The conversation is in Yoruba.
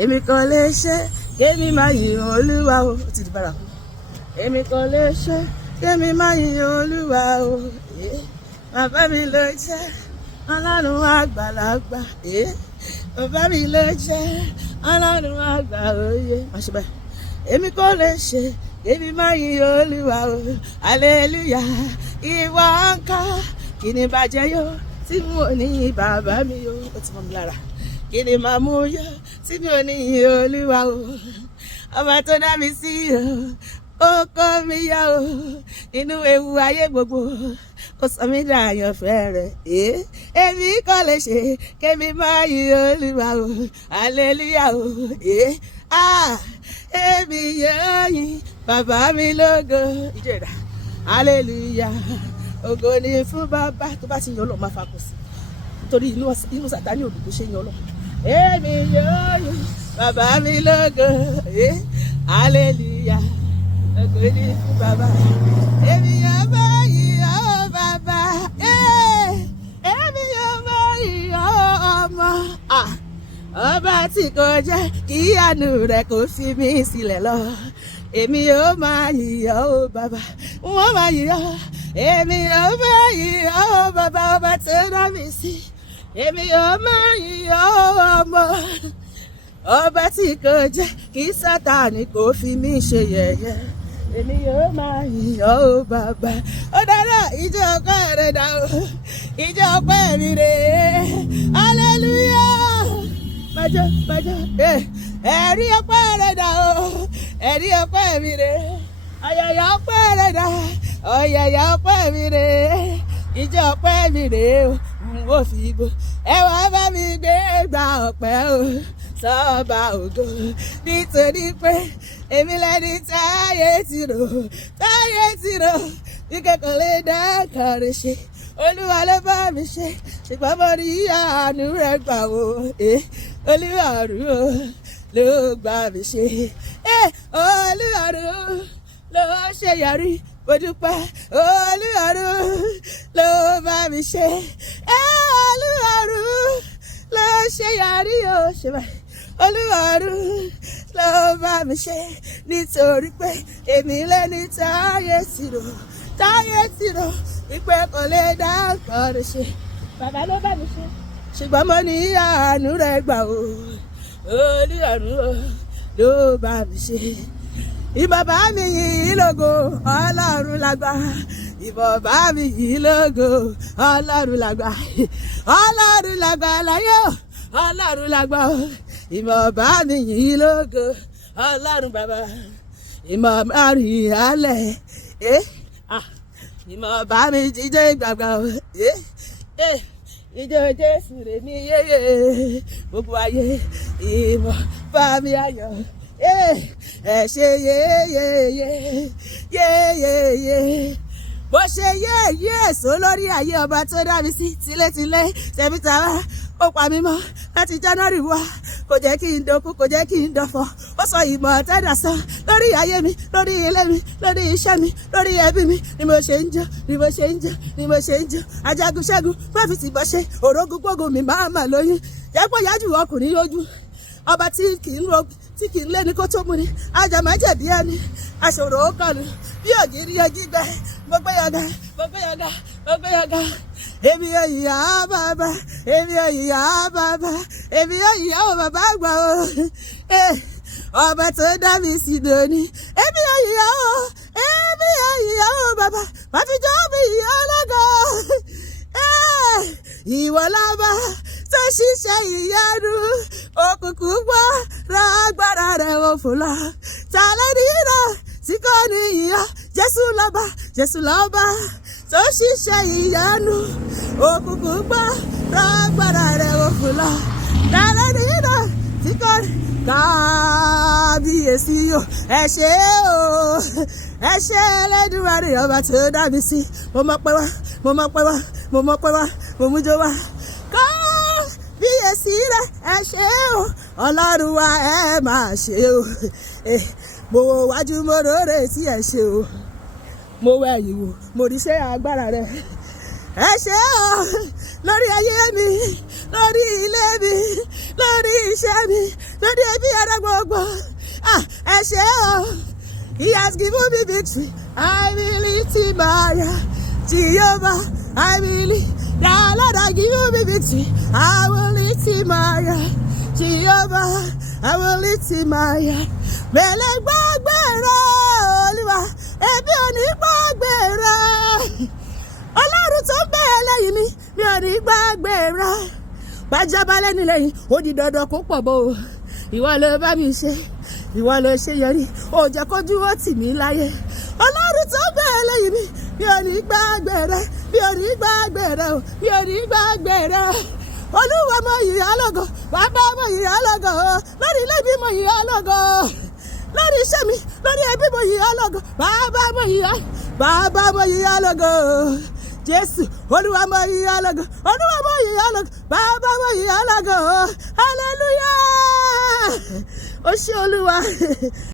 èmi kò lè ṣe kémi máa yìn Olúwa o. Ó ti di bárakú. Èmi kò lè ṣe kémi máa yìn Olúwa o. Bàbá mi ló jẹ́ Ọlọ́run àgbàlagbà. Bàbá mi ló jẹ́ Ọlọ́run àgbà òye. Má ṣe bẹ́ẹ̀. Èmi kò lè ṣe kémi máa yìn Olúwa o. Hallelujah. Ìwọ ńkọ́ kí ni bàjẹ́ yó tí mo ní bàbá mi o. Ó ti mọ́ mi lára. Kí ni màá mú yó tí mi ò ní yìn Olúwa o. Ọba tó dá mi sí o, ó kó mi yọ o nínú ewu ayé gbogbo, ó sọ mí dà àyànfẹ́ rẹ̀. Èmi kò lè ṣe kémi máa yìn Olúwa o. Hallelujah o. Èmi yóò yìn bàbá mi lógo. Ìjọ ìdá. Hallelujah. Ògo ni fún bàbá. Tó bá ti yan Ọlọ́run máa fakọ̀ sí. Nítorí inú Sátánì òdùkú ṣe yan Ọlọ́run. Èmi yóò yìn bàbá mi lógo. Hallelujah. Ògo ni fún bàbá. Èmi yóò máa yìn ọ́ bàbá. Èmi yóò máa yìn ọ́ ọmọ. Ọba tí kò jẹ́ kí àánú rẹ̀ kò fi mí sílẹ̀ lọ. Èmi yóò máa yìn ọ́ bàbá. Wọ́n máa yìn ọ́. Èmi yóò máa yìn ọ́ bàbá, ọba tó dá mi sí. Èmi yóò máa yìn ọ́ ọmọ. Ọba tí kò jẹ́ kí Sátánì kò fi mí ṣe yẹ̀yẹ́. Èmi yóò máa yìn ọ́ bàbá. Ó dáná ìjọ ọpẹ́ rẹ̀ dà o. Ìjọ ọpẹ́ mi rè é. Hallelujah. Bàjọ́. Ẹ̀rí ọpẹ́ rẹ̀ dà o. Ẹ̀rí ọpẹ́ mi rè é. Ayọ̀yọ̀ ọpẹ́ rẹ̀ dà. Ọ̀yẹ̀yẹ̀ ọpẹ́ mi rè é. Ìjọ ọpẹ́ mi rè é o. Mo fi gbó. Ẹ wá bá mi gbé gba ọpẹ́ o. Sọ́ba ògo. Nítorí pé èmi lẹ́ni táyé ti rò. Ike kò lè dá kọrin ṣe. Olúwa ló bá mi ṣe. Ṣùgbọ́n mo rí àánú rẹ̀ gbà wò. Olúwa ló gbà mí ṣe. Olúwa ló ṣe yọrí. Mo dúpẹ́. Olúwa ló bá mi ṣe. Olúwa ló ṣe yọrí o. Ṣe báyìí. Olúwa ló bá mi ṣe. Nítorí pé èmi lẹ́ni táyé ti rò. Wípé kò lè dá kọrin ṣe. Bàbá ló bá mi ṣe. Ṣùgbọ́n mo ní àánú rẹ̀ gbà o. Olúwa ló bá mi ṣe. Ìbàbá mi yìí lógo, Ọlọ́run lágbà. Ìbàbá mi yìí lógo, Ọlọ́run lágbà. Ọlọ́run lágbà láyé o, Ọlọ́run lágbà o. Ìbàbá mi yìí lógo, Ọlọ́run bàbá. Ìbàbá mi alẹ̀. Ìbàbá mi jíjẹ́ ìgbàgbà o. Ìjọ Jésù rè mí yéyé. Gbogbo ayé ìbàbá mi ayọ̀. Ẹ ṣe yéyé. Bó ṣe yéyé èso lórí ayé ọba tó dá mi sí tilétilé tẹ̀mítàrá. Ó pa mí mọ́ láti January wá. Kò jẹ́ kí n dokú, kò jẹ́ kí n dọ̀fọ̀. Ó sọ ìmọ̀ àtẹ́dà sọ lórí ayé mi, lórí ilé mi, lórí iṣẹ́ mi, lórí ẹbí mi. Ni mo ṣe ń jó. Ajagun ṣẹ́gun má fi tìbọn ṣe. Òrógùn gbógun mi máa mà lóyún. Jẹ́pọ̀ yájú ọkùnrin lójú. Ọba tí kì í lé ní kó tó mú ni. Ajàmájẹ̀bi ẹni. Aṣòro ó kọlù. Bí ògiri ojú gbẹ. Mo gbé yọ̀gá. Èmi yóò yìyà bàbá. Èmi yóò yìyà ó bàbá àgbà o. Ọba tó dá mi sí lónìí. Èmi yóò yìyà ó bàbá. Má fi jọ́ mi yìyà ọlọ́gọ́. Ìwọ lábá tó ṣiṣẹ́ ìyanu. Òkùnkùn gbọ́ ra agbára rẹ̀ wò fún lọ. Tàlẹ́ nínú tí kò ní ìyá. Jésù lọ́ba tó ṣiṣẹ́ ìyanu. Òkùnkùn gbọ́ ra agbára rẹ̀ wò fún lọ. Tàlẹ́ nínú tí kò ní kábíyèsí o. Ẹ ṣé o. Ẹ ṣé Ẹlẹ́dùmarè ọba tó dá mi sí. Mo mọ̀ pé wá. Mo mú jó wá. Kábíyèsí rẹ̀ ẹ ṣé o. Ọlọ́run wa ẹ máa ṣe o. Mo wo wájú mo rórè tí ẹ ṣe o. Mo wẹ̀ yìí wò mo rí iṣẹ́ agbára rẹ̀. Ẹ ṣé o lórí ayé mi, lórí ilé mi, lórí iṣẹ́ mi, lórí ẹbí ṣe o. He has given me victory. I will lift him higher. Jehovah, I believe the Lord has given me victory. I will lift him higher. Jehovah, I will lift him higher. Mele gbàgbé rẹ̀ Olúwa, ebi ò ní gbàgbé rẹ̀. Ọlọ́run tó ń bẹ lẹ́yìn mi ò ní gbàgbé rẹ̀. Bájábá lẹ́nu lẹ́yìn, ó di dandan kó pọ̀ bó o. Ìwọ ló bá mi ṣe, ìwọ ló ṣe yọrí, ó jẹ́ kójú ó tì mí láyé. Ọlọ́run tó ń bẹ lẹ́yìn mi ò ní gbàgbé rẹ̀, mi ò ní gbàgbé rẹ̀ o, mi ò ní gbàgbé rẹ̀. Olúwa mo yìn ọ́ lógo, bàbá mo yìn ọ́ lógo, lórí ilé mi mo yìn ọ́ lógo, lórí iṣẹ́ mi, lórí ẹbí mo yìn ọ́ lógo, bàbá mo yìn ọ́ lógo. Jésù, Olúwa mo yìn ọ́ lógo, Olúwa mo yìn ọ́ lógo, bàbá mo yìn ọ́ lógo. Hallelujah! Ó ṣé Olúwa.